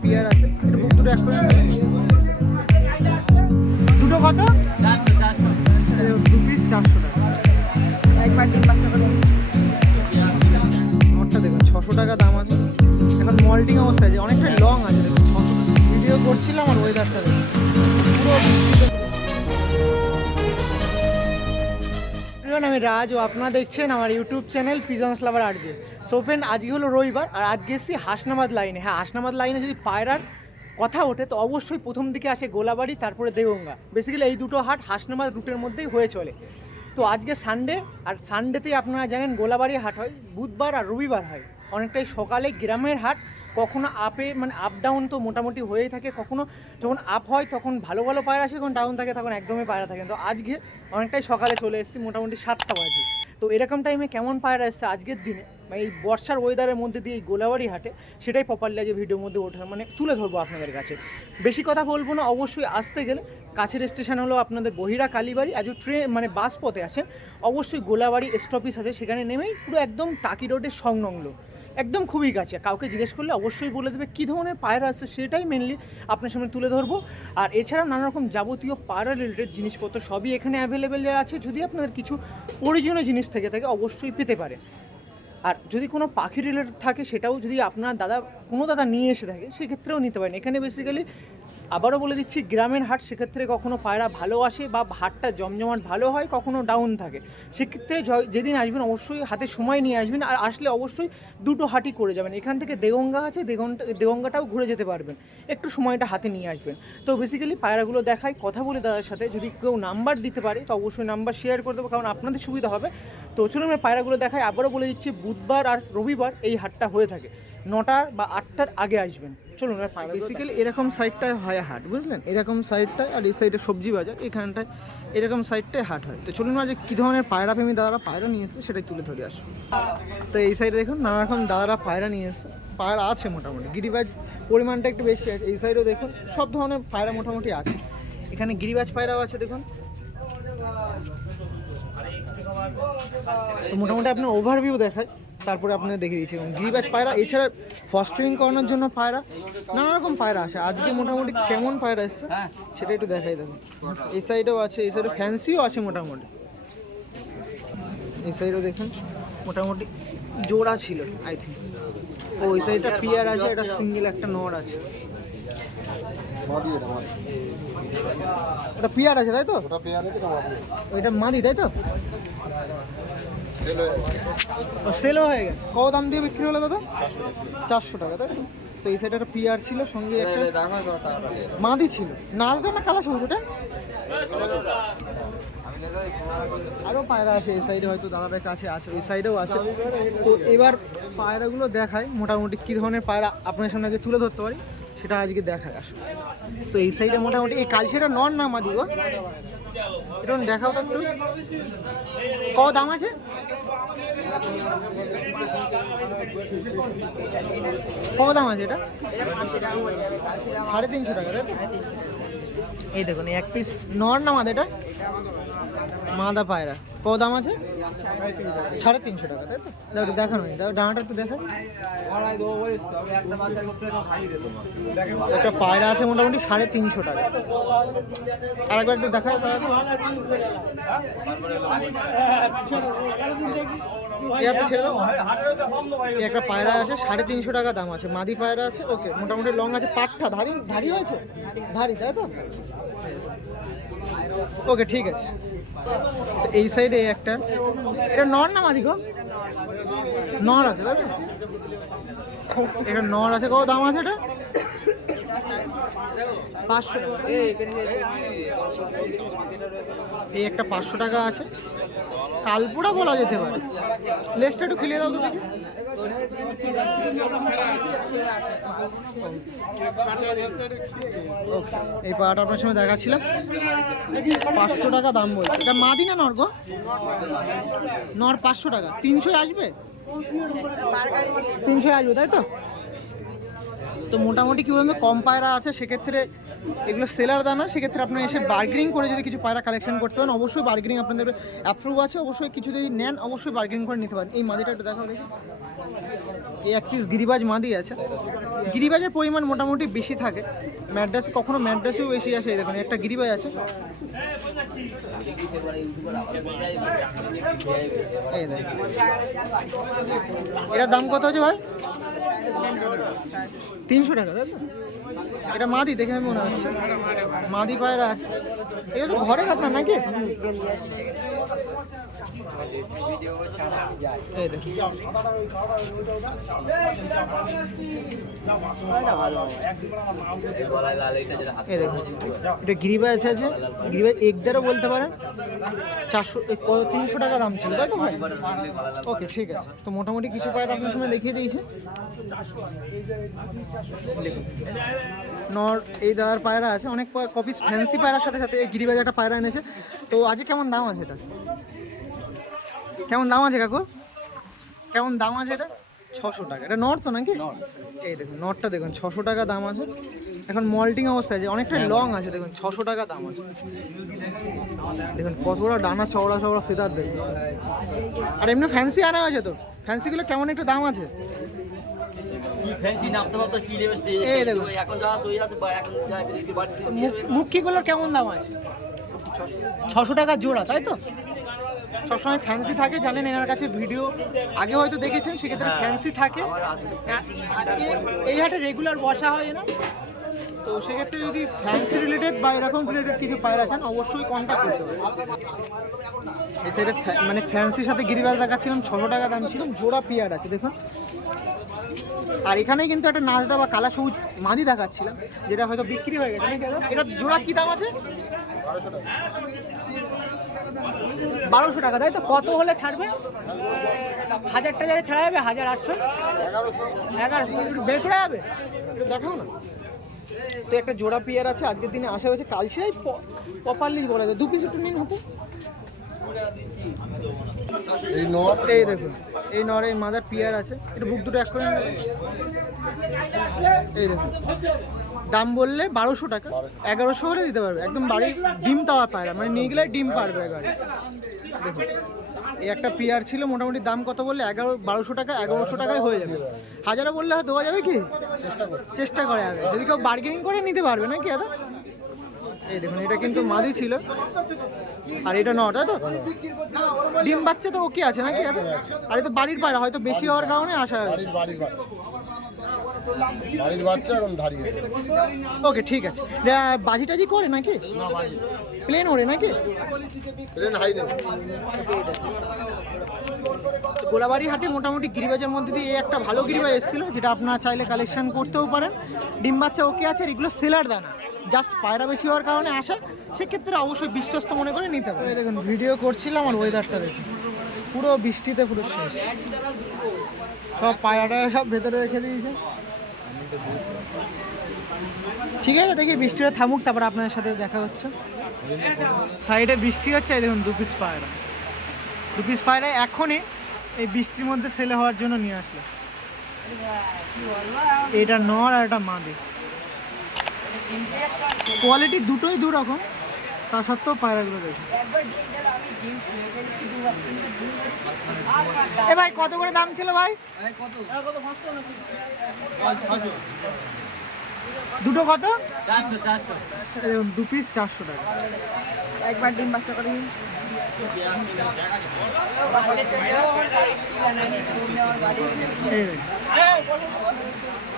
Peer আছে। এটা মুখ দুটো একশো দুটো কত? চারশো চারশো দু পিস চারশো টাকা। একবার করে নোটটা দেখুন ছশো টাকা দাম আছে। এখন মল্টিং অবস্থায় আছে অনেকটা লং আছে। দেখুন ছশো ভিডিও করছিলাম আর ওয়েদারটা পুরো এভরিওয়ান, আমি রাজ ও আপনারা দেখছেন আমার YouTube channel pigeons lover RJ. So friend আজকে হলো রবিবার আর আজকে এসেছি হাসনাবাদ লাইনে। হ্যাঁ হাসনাবাদ লাইনে যদি পায়রার কথা ওঠে তো অবশ্যই প্রথম দিকে আসে গোলাবাড়ি তারপরে দেগঙ্গা বেসিক্যালি এই দুটো হাট হাসনাবাদ রুটের মধ্যেই হয়ে চলে। তো আজকে সানডে আর সানডেতেই আপনারা জানেন গোলাবাড়ি হাট হয় বুধবার আর রবিবার হয়। অনেকটাই সকালে গ্রামের হাট কখনো আপে মানে আপ ডাউন তো মোটামুটি হয়েই থাকে। কখনো যখন আপ হয়, তখন ভালো ভালো পায়রা আসে, যখন ডাউন থাকে, তখন একদমই পায়রা থাকে তো আজকে অনেকটাই সকালে চলে এসেছি, মোটামুটি সাতটা বাজে। তো এরকম টাইমে কেমন পায়রা এসছে আজকের দিনে? মানে এই বর্ষার ওয়েদারের মধ্যে দিয়ে এই গোলাবাড়ি হাটে, সেটাই প্রপারলি আজ ভিডিওর মধ্যে ওঠার মানে তুলে ধরবো আপনাদের কাছে। বেশি কথা বলব না, অবশ্যই আসতে গেলে কাছের স্টেশন হলো আপনাদের বহিরা কালীবাড়ি। আজ ট্রেন মানে বাস পথে আসেন, অবশ্যই গোলাবাড়ি স্টপিস আছে, সেখানে নেমেই পুরো একদম টাকি রোডের সংলগ্ন। একদম খুবই কাছে কাউকে জিজ্ঞেস করলে অবশ্যই বলে দেবে কী ধরনের পায়রা আছে সেটাই মেনলি আপনার সামনে তুলে ধরবো। আর এছাড়া নানা রকম যাবতীয় পায়রা রিলেটেড জিনিসপত্র সবই এখানে অ্যাভেলেবেল আছে। যদি আপনাদের কিছু অরিজিনাল জিনিস থেকে থাকে, অবশ্যই পেতে পারে। আর যদি কোনো পাখি রিলেটেড থাকে, সেটাও যদি আপনার দাদা, কোনো দাদা নিয়ে এসে থাকে, সেক্ষেত্রেও নিতে পারেন। এখানে বেসিক্যালি আবারও বলে দিচ্ছি, গ্রামের হাট সেক্ষেত্রে কখনো পায়রা ভালো আসে বা হাটটা জমজমাট ভালো হয়, কখনো ডাউন থাকে। সেক্ষেত্রে যেদিন আসবেন অবশ্যই হাতে সময় নিয়ে আসবেন আর আসলে অবশ্যই দুটো হাটই করে যাবেন। এখান থেকে দেগঙ্গা আছে দেগঙ্গা দেগঙ্গাটাও ঘুরে যেতে পারবেন। একটু সময়টা হাতে নিয়ে আসবেন। তো বেসিক্যালি পায়রাগুলো দেখাই, কথা বলে দাদার সাথে। যদি কেউ নাম্বার দিতে পারে, তো অবশ্যই নাম্বার শেয়ার করে দেবো, কারণ আপনাদের সুবিধা হবে। তো চলুন আমরা পায়রাগুলো দেখাই। আবারও বলে দিচ্ছি, বুধবার আর রবিবার এই হাটটা হয়ে থাকে। নটা বা আটটার আগে আসবেন। চলুন বেসিক্যালি এরকম সাইডটায় হয় হাট, বুঝলেন? এরকম সাইডটায় আর এই সাইডে সবজি বাজার, এখানটায় এরকম সাইডটায় হাট হয়। তো চলুন আজ কী ধরনের পায়রা প্রেমী দাদারা পায়রা নিয়ে এসে সেটাই তুলে ধরে আসুন। তো এই সাইডে দেখুন, নানা রকম দাদারা পায়রা নিয়ে এসে পায়রা আছে মোটামুটি, গিরিবাজ পরিমাণটা একটু বেশি আছে। এই সাইডেও দেখুন, সব ধরনের পায়রা মোটামুটি আছে। এখানে গিরিবাজ পায়রাও আছে, দেখুন। তো মোটামুটি আপনার ওভারভিউ দেখায়। তারপরে আপনাদের দেখে দিচ্ছি এবং গিরিবাজ পায়রা এছাড়া ফস্টারিং করানোর জন্য পায়রা নানা রকম পায়রা আসে। আজকে মোটামুটি কেমন পায়রা এসছে সেটা একটু দেখাই দেখুন। এই সাইডেও আছে এই সাইডে ফ্যান্সিও আছে মোটামুটি। এই সাইডেও দেখুন মোটামুটি জোড়া ছিল আই থিঙ্ক ও ওই সাইডটা পিয়ার আছে এটা সিঙ্গেল একটা নর আছে। ওটা পিয়ার আছে তাই তো? ওইটা মাদি তাই তো? সেলও হয়ে গেছে। কত দাম দিয়ে বিক্রি হলো দাদা? চারশো টাকা তাই তো? এই সাইডে একটা পিয়ার ছিল সঙ্গে একটা মাদি ছিল। নাচটা না কালা সবুজ ওটা? আরও পায়রা আছে এই সাইডে হয়তো দাদাদের কাছে আছে ওই সাইডেও আছে। তো এবার পায়রাগুলো দেখায় মোটামুটি কী ধরনের পায়রা আপনার সামনে আজকে তুলে ধরতে পারি সেটা আজকে দেখায় আসলে তো এই সাইডে মোটামুটি এই কালসিটা নন না মাদি গো? এটা দেখাও তো একটু। কত দাম আছে? কত দাম আছে এটা? সাড়ে তিনশো টাকা, তাই? এই দেখুন এক পিস নর নাম আছে এটা? মাদা পায়রা। কত দাম আছে? সাড়ে তিনশো টাকা, তাই তো? একটু দেখানো দাও ডানাটা একটু দেখা একটা পায়রা আছে মোটামুটি সাড়ে তিনশো টাকা। আর একবার একটু ইয়াতে ছেড়ে দাও। একটা পায়রা আছে, সাড়ে তিনশো টাকা দাম আছে। মাদি পায়রা আছে, ওকে, মোটামুটি লং আছে। পাটটা, ধারি ধারি হয়েছে? ধারি, তাই তো? ওকে, ঠিক আছে। এই সাইডে একটা। এটা নর না মাদি গো? নর আছে এটা নর আছে, কত দাম আছে এটা? পাঁচশো এই একটা পাঁচশো টাকা আছে। কালপুরা বলা যেতে পারে। লেসটা একটু খুলে দাও তো দেখি। এই পাটা আপনার সঙ্গে দেখাচ্ছিলাম। পাঁচশো টাকা দাম বলছে। এটা মাদি না নর গো? নর পাঁচশো টাকা। তিনশোয় আসবে? তিনশোয় আসবে, তাই তো? তো মোটামুটি কী বলুন কম পায়রা আছে, সেক্ষেত্রে এগুলো সেলার দানা সেক্ষেত্রে আপনি এসে বার্গেনিং করে যদি কিছু পায়রা কালেকশন করতে পারেন, অবশ্যই বার্গেনিং আপনাদের অ্যাপ্রুভ আছে, অবশ্যই কিছু যদি নেন, অবশ্যই বার্গেনিং করে নিতে পারেন। এই মাদিটা একটু দেখা দেখি। এই এক পিস গিরিবাজ মাদি আছে। গিরিবাজের পরিমাণ মোটামুটি বেশি থাকে। ম্যাড্রাস, কখনো ম্যাড্রাসেও বেশি আসে দেখুন, একটা গিরিবাই আছে। এটার দাম কত আছে ভাই? তিনশো টাকা, তাই তো? এটা মাদি, দেখে আমি মনে হচ্ছে। মাদি পায়রা আছে। এটা তো ঘরের আপনার নাকি? এটা গিরিবাজ আছে। গিরিবাজ একদারও বলতে পারেন। চারশো তিনশো টাকা দাম ছিল, তাই তো ভাই? ওকে, ঠিক আছে। তো মোটামুটি কিছু পায়রা আপনার সময় দেখিয়ে দিয়েছে। দেখুন। নর এই দাদার পায়রা আছে অনেক কপিস ফ্যান্সি পায়রার সাথে সাথে এই গিরিবাজ একটা পায়রা এনেছে। তো আজকে কেমন দাম আছে এটা? কেমন দাম আছে কাকু? কেমন দাম আছে এটা? ছশো টাকা। এটা নর্থ তো নাকি? এই দেখুন নর্থটা দেখুন ছশো টাকা দাম আছে। এখন মল্টিং অবস্থায় আছে অনেকটা লং আছে দেখুন ছশো টাকা দাম আছে। দেখুন কতটা ডানা চওড়া চওড়া ফেদার দেখুন আর এমনি ফ্যান্সি আনা হয়েছে তো। ফ্যান্সিগুলো কেমন একটু দাম আছে? মুখিগুলোর কেমন দাম আছে? ছশো টাকা জোড়া তাই তো? সবসময় ফ্যান্সি থাকে জানেন এনার কাছে ভিডিও আগে হয়তো দেখেছেন সেক্ষেত্রে ফ্যান্সি থাকে। এই হাটে রেগুলার বসা হয় না তো সেক্ষেত্রে যদি ফ্যান্সি রিলেটেড বা এরকম রিলেটেড কিছু পায়রা চান, অবশ্যই কন্ট্যাক্ট করতে এই সাইডে মানে ফ্যান্সির সাথে গিরিবাজ দেখাচ্ছিলাম ছশো টাকা দাম ছিল, জোড়া পিয়ার আছে, দেখুন। আর এখানেই কিন্তু একটা নাচটা বা কালা সবুজ মাদি দেখাচ্ছিলাম, যেটা হয়তো বিক্রি হয়ে গেছে এটা জোড়া কি দাম আছে? বারোশো টাকা, তাই তো? কত হলে ছাড়বে? হাজার টাকারে ছাড়া যাবে, হাজার আটশো। এগারোশো। বের করে যাবে একটু দেখাও না। তো একটা জোড়া পিয়ার আছে আজকের দিনে আসা হয়েছে কাল কালসিরাই প্রপারলি বলা যায়। দু পিস একটু নিন হতো। এই নট এই দেখুন এই নরে এই মাদার পিয়ার আছে। একটু বুক দুটো এক করে এই দেখুন। দাম বললে বারোশো টাকা। এগারোশো হলে দিতে পারবে। একদম বাড়ির ডিম তাওয়া পায়রা মানে নিয়ে গেলে ডিম পারবে এবারে দেখুন। এই একটা পিয়ার ছিল মোটামুটি দাম কত বললে? এগারো বারোশো টাকা এগারোশো টাকায় হয়ে যাবে। হাজারো বললে হয় দেওয়া যাবে কি? চেষ্টা করে আগে যদি কেউ বার্গেনিং করে নিতে পারবে না কি দাদা? এই দেখুন এটা কিন্তু মাদি ছিল। আর এটা নটা তো? ডিম বাচ্চা তো ওকে আছে নাকি আর এটা বাড়ির পায়রা হয়তো বেশি হওয়ার কারণে আসা হয়েছে বাড়ির বাচ্চা। এখন দাঁড়িয়ে ওকে ঠিক আছে। বাজি টাজি করে নাকি? প্লেন ওড়ে নাকি? প্লেন হাই গোলাবাড়ি হাটে মোটামুটি গিরিবাজের মধ্যে দিয়ে একটা ভালো গিরিবাজ এসেছিল, যেটা আপনারা চাইলে কালেকশন করতেও পারেন। ডিম বাচ্চা ওকে আছে, আর এগুলো সেলার দানা। জাস্ট পায়রা বেশি হওয়ার কারণে আসা, সেক্ষেত্রে অবশ্যই বিশ্বস্ত মনে করে নিতে হবে। দেখুন ভিডিও করছিলাম আর ওয়েদারটা দেখুন। পুরো বৃষ্টিতে পুরো শেষ। সব পায়রাটা সব ভেতরে রেখে দিয়েছে। ঠিক আছে, দেখি বৃষ্টিটা থামুক, তারপর আপনাদের সাথে দেখা হচ্ছে। সাইডে বৃষ্টি হচ্ছে দেখুন, দু পিস পায়রা। দু পিস পায়রা এখনই এই বৃষ্টির মধ্যে ছেলে হওয়ার জন্য নিয়ে আসলো। এটা নর আর এটা মাদি। কোয়ালিটি দুটোই দু রকম তা সত্ত্বেও পায়রাগুলো দেখি। এ ভাই কত করে দাম ছিল ভাই? দুটো কত? চারশো চারশো। দু পিস চারশো টাকা। একবার ডিম বাচ্চা করে Hey, what are you doing?